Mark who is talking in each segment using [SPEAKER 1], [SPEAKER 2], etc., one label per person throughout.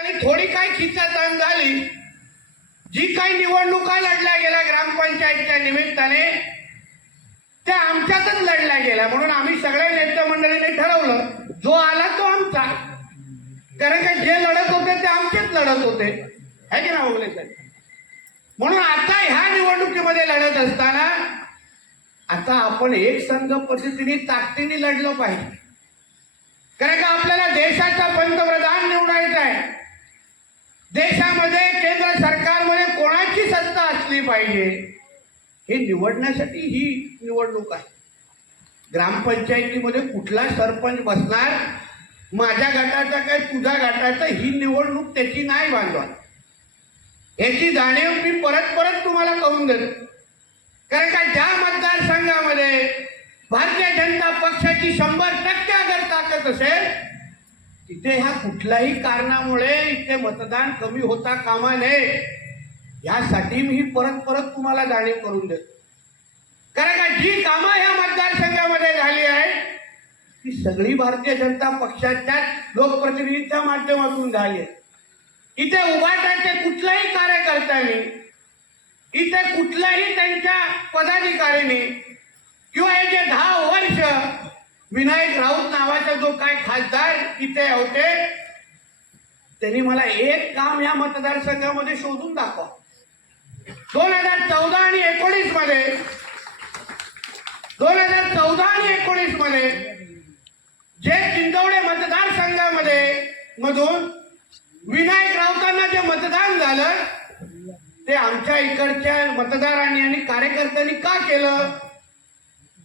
[SPEAKER 1] आणि थोडी काय खिचाताण झाली जी काही निवडणुका लढल्या गेल्या ग्रामपंचायतच्या निमित्ताने त्या आमच्यातच लढल्या गेल्या. म्हणून आम्ही सगळ्या नेते मंडळीने ठरवलं जो आला तो आमचा. कारण का जे लढत होते ते आमचेच लढत होते. है की ना ओगले साहेब? म्हणून आता ह्या निवडणुकीमध्ये लढत असताना आता आपण एक संघ पद्धतीने ताकदीने लढलं पाहिजे. कारण का आपल्याला देशाचा पंतप्रधान निवडायचा आहे. देशामध्ये केंद्र सरकारमध्ये कोणाची सत्ता असली पाहिजे हे निवडण्यासाठी ही निवडणूक आहे. ग्रामपंचायतीमध्ये कुठला सरपंच बसणार माझ्या गटाचा काय तुझ्या गटाचा ही निवडणूक त्याची नाही बांधवा याची जाणीव मी परत परत तुम्हाला करून देतो. कारण का ज्या मतदारसंघामध्ये भारतीय जनता पक्षाची शंभर टक्के अगर ताकद असेल तिथे ह्या कुठल्याही कारणामुळे इथे मतदान कमी होता कामा नये. यासाठी मी परत परत तुम्हाला जाणीव करून देतो. कारण का जी कामं ह्या मतदारसंघामध्ये झाली आहे ती सगळी भारतीय जनता पक्षाच्या लोकप्रतिनिधीच्या माध्यमातून झाली आहे इथे उभाटाचे कुठल्याही कार्यकर्त्यांनी इथे कुठल्याही त्यांच्या पदाधिकाऱ्यांनी किंवा हे जे दहा वर्ष विनायक राऊत नावाचा जो काय खासदार इथे होते त्यांनी मला एक काम या मतदारसंघामध्ये शोधून दाखवा. दोन हजार चौदा आणि एकोणीसमध्ये दोन हजार चौदा आणि एकोणीसमध्ये जे चिंचवडे मतदारसंघामध्ये मधून विनायक राऊतांना जे मतदान झालं ते आमच्या इकडच्या मतदारांनी आणि कार्यकर्त्यांनी का केलं?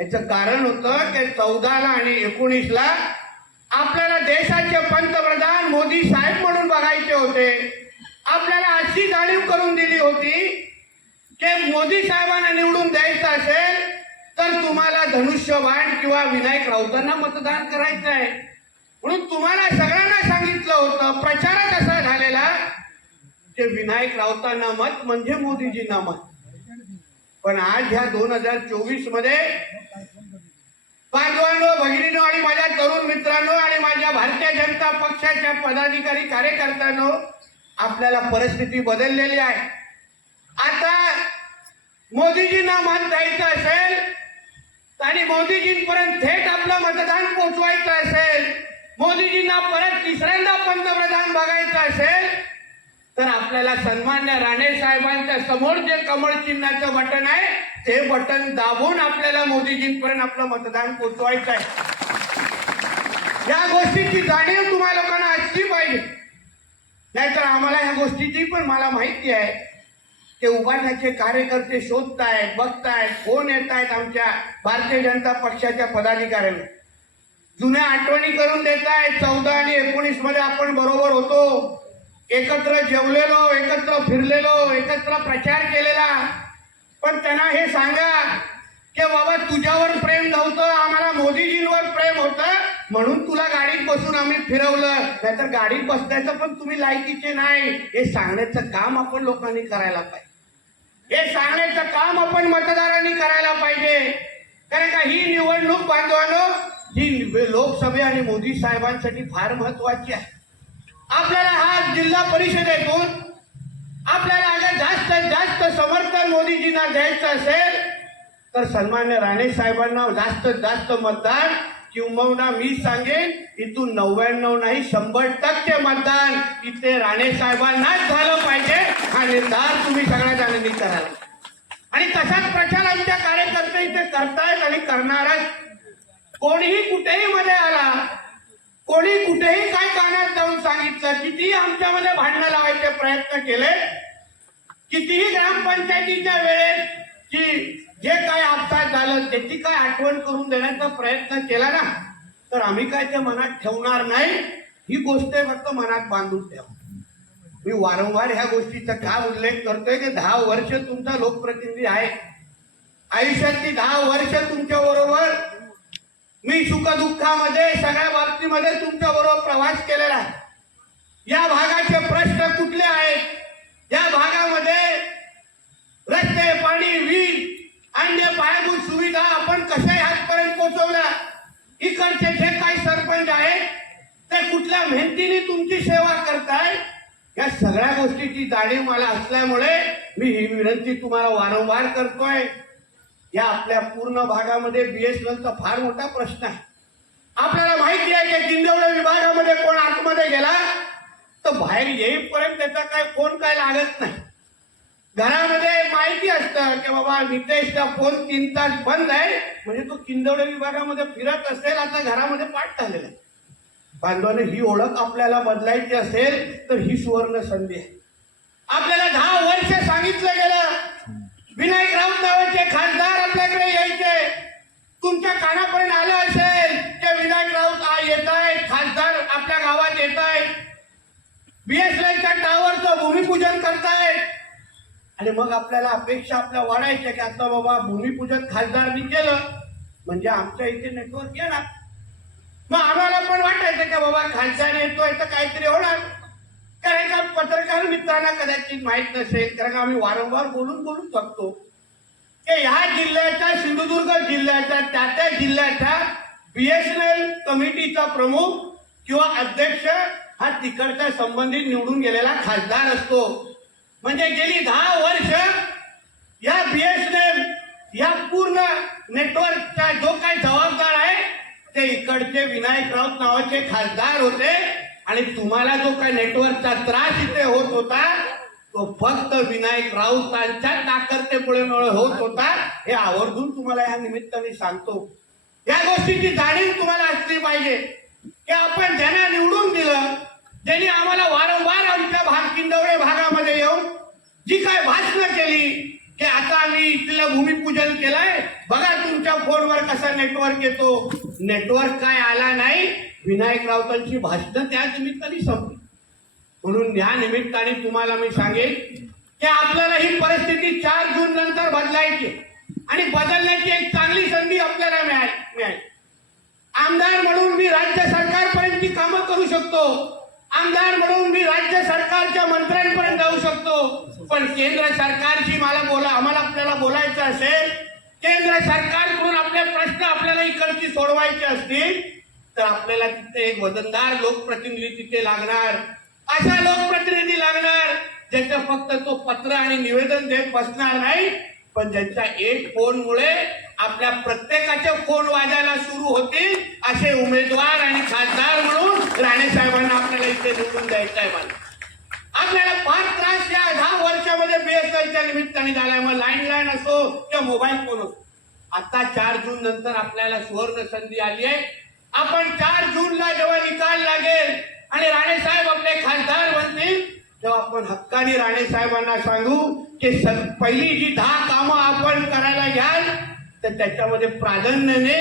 [SPEAKER 1] याचं कारण होतं की चौदाला आणि एकोणीसला आपल्याला देशाचे पंतप्रधान मोदी साहेब म्हणून बघायचे होते. आपल्याला अशी जाणीव करून दिली होती की मोदी साहेबांना निवडून द्यायचं असेल तर तुम्हाला धनुष्यबाण किंवा विनायक राऊतांना मतदान करायचं आहे. म्हणून तुम्हाला सगळ्यांना सांगितलं होतं प्रचारात असा झालेला की विनायक राऊतांना मत म्हणजे मोदीजींना मत. पण आज ह्या दोन हजार चोवीसमध्ये बांधवांनो भगिनीनो आणि माझ्या तरुण मित्रांनो आणि माझ्या भारतीय जनता पक्षाच्या पदाधिकारी कार्यकर्त्यांनो आपल्याला परिस्थिती बदललेली आहे. आता मोदीजींना मत द्यायचं असेल आणि मोदीजींपर्यंत थेट आपलं मतदान पोचवायचं असेल मोदीजींना परत तिसऱ्यांदा पंतप्रधान बघायचं असेल तर आपल्याला सन्मान्य राणे साहेबांच्या समोर जे कमळ चिन्हाचं बटन आहे ते बटन दाबून आपल्याला मोदीजींपर्यंत आपलं मतदान पोचवायचं आहे. या गोष्टीची जाणीव तुम्हा लोकांना असली पाहिजे. नाहीतर आम्हाला ह्या गोष्टीची पण मला माहिती आहे ते उभारण्याचे कार्यकर्ते शोधतायत बघतायत फोन येत आहेत आमच्या भारतीय जनता पक्षाच्या पदाधिकाऱ्यांना. जुन्या आठवणी करून देत आहेत चौदा आणि एकोणीसमध्ये आपण बरोबर होतो. एकत्र जेवलेलो एकत्र फिरलेलो एकत्र प्रचार केलेला. पण त्यांना हे सांगा की बाबा तुझ्यावर प्रेम नव्हतं आम्हाला मोदीजींवर प्रेम होतं म्हणून तुला गाडीत बसून आम्ही फिरवलं. नाहीतर गाडीत बसण्याचं पण तुम्ही लायकीचे नाही. हे सांगण्याचं काम आपण लोकांनी करायला पाहिजे. हे सांगण्याचं काम आपण मतदारांनी करायला पाहिजे. कारण का ही निवडणूक बांधवानो ही लोकसभे आणि मोदी साहेबांसाठी फार महत्वाची आहे. आपल्याला हा जिल्हा परिषदेतून आपल्याला अगर जास्त जास्त समर्थन मोदीजींना द्यायचं असेल तर सन्मान्य राणे साहेबांना जास्तीत जास्त मतदान किंबहुना मी सांगेन इथून नव्याण्णव नाही शंभर टक्के मतदान इथे राणे साहेबांनाच झालं पाहिजे हा निर्धार तुम्ही सगळ्या जणांनी कराल आणि तसाच प्रचार आमच्या कार्यकर्ते इथे करतायत आणि करणारच. कोणीही कुठेही मध्ये आला कोणी कुठेही काय कानात जाऊन सांगितलं कितीही आमच्यामध्ये भांडणं लावायचे प्रयत्न केले कितीही ग्रामपंचायतीच्या वेळेत की जे काय अपघात झालं त्याची काय आठवण करून देण्याचा प्रयत्न केला ना तर आम्ही काय ते मनात ठेवणार नाही. ही गोष्ट फक्त मनात बांधून ठेवा. मी वारंवार ह्या गोष्टीचा का उल्लेख करतोय की दहा वर्ष तुमचा लोकप्रतिनिधी आहे. आयुष्यातली दहा वर्ष तुमच्या बरोबर मी सुखदुःखामध्ये सगळ्या बाबतीमध्ये तुमच्या बरोबर प्रवास केलेला आहे. या भागाचे प्रश्न कुठले आहेत? या भागामध्ये रस्ते पाणी वीज अन्य पायाभूत सुविधा आपण कशा ह्यातपर्यंत पोहोचवल्या? इकडचे जे काही सरपंच आहेत ते कुठल्या मेहनतीने तुमची सेवा करताय? या सगळ्या गोष्टीची जाणीव मला असल्यामुळे मी ही विनंती तुम्हाला वारंवार करतोय. या आपल्या पूर्ण भागामध्ये बीएसएनएलचा फार मोठा प्रश्न आहे. आपल्याला माहिती आहे की किंदवडे विभागामध्ये कोण आतमध्ये गेला? तर बाहेर येईपर्यंत त्याचा काय फोन काय लागत नाही. घरामध्ये माहिती असतं की बाबा नितेशचा फोन तीन तास बंद आहे म्हणजे तो किंदवडे विभागामध्ये फिरत असेल आता घरामध्ये पाठ झालेला आहे. बांधवाने ही ओळख आपल्याला बदलायची असेल तर ही सुवर्ण संधी आहे. आपल्याला दहा वर्ष सांगितलं गेलं. विनायक राऊत नावाचे खासदार आपल्याकडे यायचे. तुमच्या कानापर्यंत आलं असेल ते विनायक राऊत आ- येत आहेत खासदार आपल्या गावात येत आहेत. बीएसएनएलच्या टावरचं भूमिपूजन करतायत. आणि मग आपल्याला अपेक्षा आपल्या वाढायच्या की आता बाबा भूमिपूजन खासदारनी केलं म्हणजे आमच्या इथे नेटवर्क येणार. मग आम्हाला पण वाटायचं का बाबा खालचा येतोय तर काहीतरी होणार. कारण का पत्रकार मित्रांना कदाचित माहीत नसेल कारण का आम्ही वारंवार बोलून बोलून थकतो की ह्या जिल्ह्याच्या सिंधुदुर्ग जिल्ह्याच्या त्या त्या जिल्ह्याच्या बीएसएनएल कमिटीचा प्रमुख किंवा अध्यक्ष हा तिकडच्या संबंधित निवडून गेलेला खासदार असतो. म्हणजे गेली दहा वर्ष या बीएसएनएल या पूर्ण नेटवर्कचा जो काही जबाबदार आहे ते इकडचे विनायक राऊत नावाचे खासदार होते. आणि तुम्हाला जो काही नेटवर्कचा त्रास इथे होत होता तो फक्त विनायक राऊतांच्या नाकर्तेमुळे होत होता हे आवर्जून तुम्हाला या निमित्ताने सांगतो. या गोष्टीची जाणीव तुम्हाला असली पाहिजे की आपण ज्यांना निवडून दिलं ज्यांनी आम्हाला वारंवार आमच्या भाग किंदवडे भागामध्ये येऊन जी काय भाषणं केली की आता आम्ही इथलं भूमिपूजन केलंय. बघा तुमच्या फोनवर कसा नेटवर्क येतो. नेटवर्क काय आला नाही? विनायक राऊतांची भाषणं त्या निमित्ताने संपली. म्हणून या निमित्ताने तुम्हाला मी सांगेन की आपल्याला ही परिस्थिती चार जून नंतर बदलायची आणि बदलण्याची एक चांगली संधी आपल्याला मिळाली मिळाली. आमदार म्हणून मी राज्य सरकारपर्यंतची कामं करू शकतो. आमदार म्हणून मी राज्य सरकारच्या मंत्र्यांपर्यंत जाऊ शकतो. पण केंद्र सरकारची मला बोला आम्हाला आपल्याला बोलायचं असेल केंद्र सरकारकडून आपले प्रश्न आपल्याला इकडची सोडवायचे असतील तर आपल्याला तिथे एक वजनदार लोकप्रतिनिधी तिथे लागणार. अशा लोकप्रतिनिधी लागणार ज्याचं फक्त तो पत्र आणि निवेदन देत बसणार नाही पण ज्यांच्या एक फोनमुळे आपल्या प्रत्येकाचे फोन वाजायला सुरू होतील असे उमेदवार आणि खासदार म्हणून राणे साहेबांना आपल्याला इथे निवडून द्यायचं आहे मला. आपल्याला फार त्रास या दहा वर्षामध्ये बीएसएलच्या निमित्ताने झालाय. मग लाईन लाईन असो किंवा मोबाईल फोन असो. आता चार जून नंतर आपल्याला सुवर्ण संधी आली आहे. आपण चार जूनला जेव्हा निकाल लागेल आणि राणे साहेब आपले खासदार बनतील तेव्हा आपण हक्काने राणे साहेबांना सांगू की स- पहिली जी दहा कामं आपण करायला घ्याल तर त्याच्यामध्ये प्राधान्याने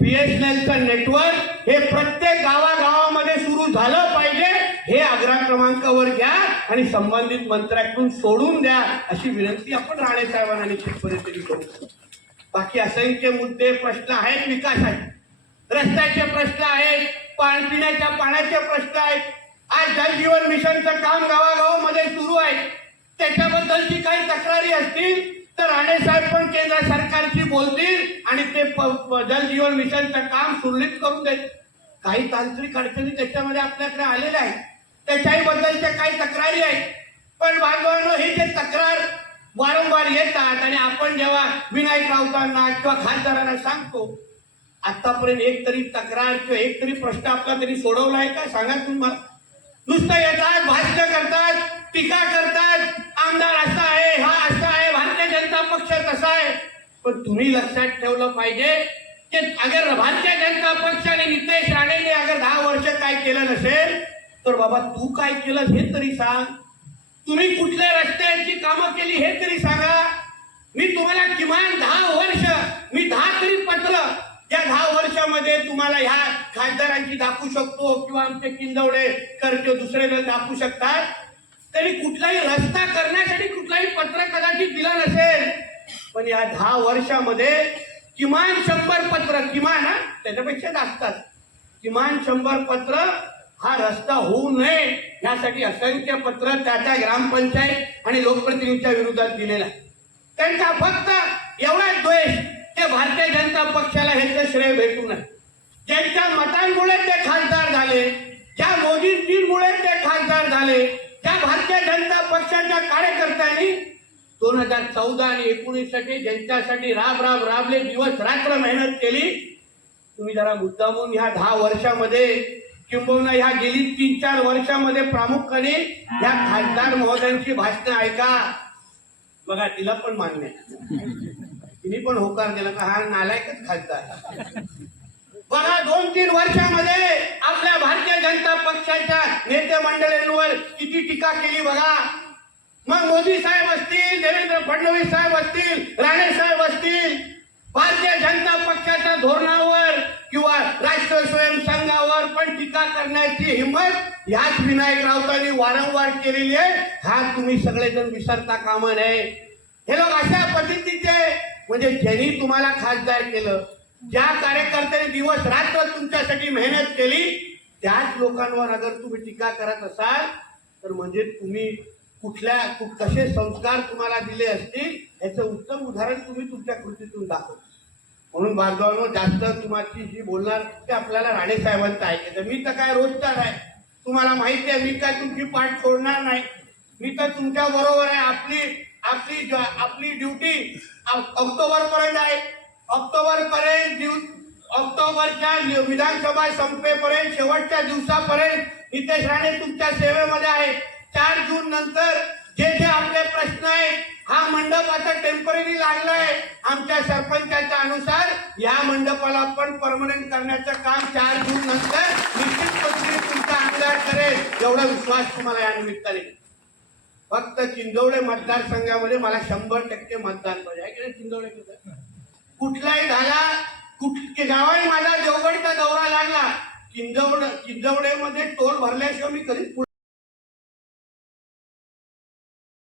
[SPEAKER 1] बीएसएनएलचं नेटवर्क हे प्रत्येक गावागावामध्ये सुरू झालं पाहिजे हे आग्रह क्रमांकावर घ्या आणि संबंधित मंत्र्याकडून सोडून द्या अशी विनंती आपण राणे साहेबांना निश्चितपणे तरी करू. बाकी असंख्य मुद्दे प्रश्न आहेत विकासाचे. रस्त्याचे प्रश्न आहेत पाणी पिण्याच्या पाण्याचे प्रश्न आहेत आज जल जीवन मिशनचं काम गावागावामध्ये सुरू आहे. त्याच्याबद्दलची काही तक्रारी असतील तर राणे साहेब पण केंद्र सरकारशी बोलतील आणि ते जल जीवन मिशनचं काम सुरळीत करून देतील. काही तांत्रिक अडचणी त्याच्यामध्ये आपल्याकडे आलेल्या आहेत. त्याच्याही बद्दलच्या काही तक्रारी आहेत. पण बांधवांनो हे जे तक्रार वारंवार येतात आणि आपण जेव्हा विनायक राऊतांना किंवा खासदारांना सांगतो आतापर्यंत एक तरी तक्रार किंवा एक तरी प्रश्न आपला तरी सोडवला आहे का? सांगा तुम्ही मला. नुसतं येतात भाष्य करतात टीका करतात. आमदार असा आहे हा असा आहे भारतीय जनता पक्ष तसा आहे. पण तुम्ही लक्षात ठेवलं पाहिजे की अगर भारतीय जनता पक्ष आणि नितेश राणेने अगर दहा वर्ष काय केलं नसेल तर बाबा तू काय केलं हे तरी सांग. तुम्ही कुठल्या रस्त्यांची कामं केली हे तरी सांगा. मी तुम्हाला किमान दहा वर्ष मी दहा तरी पत्र या दहा वर्षामध्ये तुम्हाला ह्या खासदारांची दाखवू शकतो किंवा आमचे किंदवडे कर दुसऱ्याला दुसरे दाखवू शकतात. तरी कुठलाही रस्ता करण्यासाठी कुठलाही पत्र कदाचित दिलं नसेल. पण या दहा वर्षामध्ये किमान शंभर पत्र किमान हा त्याच्यापेक्षा जास्तात किमान शंभर पत्र हा रस्ता होऊ नये यासाठी असंख्य पत्र त्या त्या ग्रामपंचायत आणि लोकप्रतिनिधीच्या विरोधात दिलेला त्यांचा फक्त एवढाच द्वेष ते भारतीय जनता पक्षाला ह्याचं श्रेय भेटू नये. ज्यांच्या मतांमुळे ते खासदार झाले ज्या मोदींजींमुळे ते खासदार झाले त्या भारतीय जनता पक्षाच्या कार्यकर्त्यांनी दोन हजार चौदा आणि एकोणीससाठी ज्यांच्यासाठी राब राब राबले दिवस रात्र मेहनत केली तुम्ही जरा मुद्दामून ह्या दहा वर्षामध्ये किंबहुना ह्या गेली तीन चार वर्षामध्ये प्रामुख्याने ह्या खासदार महोदयांची भाषणं ऐका. बघा तिला पण मान्य तिने पण होकार दिला का हा नालायकच खासदार. बघा दोन तीन वर्षामध्ये आपल्या भारतीय जनता पक्षाच्या नेते मंडळींवर किती टीका केली बघा. मग मोदी साहेब असतील देवेंद्र फडणवीस साहेब असतील राणे साहेब असतील भारतीय जनता पक्षाच्या धोरणावर किंवा राष्ट्रीय स्वयंसंघावर पण टीका करण्याची हिंमत याच विनायक राऊतांनी वारंवार केलेली आहे. हा तुम्ही सगळेजण विसरता कामा नये. हे लोक अशा पद्धतीचे म्हणजे ज्यांनी तुम्हाला खासदार केलं ज्या कार्यकर्त्यांनी दिवस रात्र तुमच्यासाठी मेहनत केली त्याच लोकांवर अगर तुम्ही टीका करत असाल तर म्हणजे तुम्ही कुठल्या कसे संस्कार तुम्हाला दिले असतील याचं उत्तम उदाहरण तुम्ही तुमच्या कृतीतून दाखवता म्हणून बांधवांनो जास्त तुम्हाला जी बोलणार ते आपल्याला राणे साहेबांचं ऐकायचं. मी तर काय रोजचा आहे तुम्हाला माहिती आहे मी काय तुमची पाठ सोडणार नाही. मी तर तुमच्या बरोबर आहे आपली आपली आपली ड्युटी ऑक्टोबर पर्यंत आहे. ऑक्टोबर पर्यंत ऑक्टोबरच्या विधानसभा संपेपर्यंत शेवटच्या दिवसापर्यंत नितेश राणे तुमच्या सेवेमध्ये आहे चार जून नंतर जे जे आपले प्रश्न आहेत हा मंडप आता टेंपररी लागलाय आमच्या सरपंचाच्या अनुसार या मंडपाला पण परमनंट करण्याचं काम चार जून नंतर निश्चित पद्धतीने तुमचा आमदार करेल एवढा विश्वास तुम्हाला या निमित्ताने. फक्त चिंदवडे मतदारसंघामध्ये मला शंभर टक्के मतदान पाहिजे. आहे की कुठं? कुठलाही झाला कुठ गावाही माझा देवगडचा दौरा लागला किंजवड किंजवडेमध्ये टोल भरल्याशिवाय मी कधीच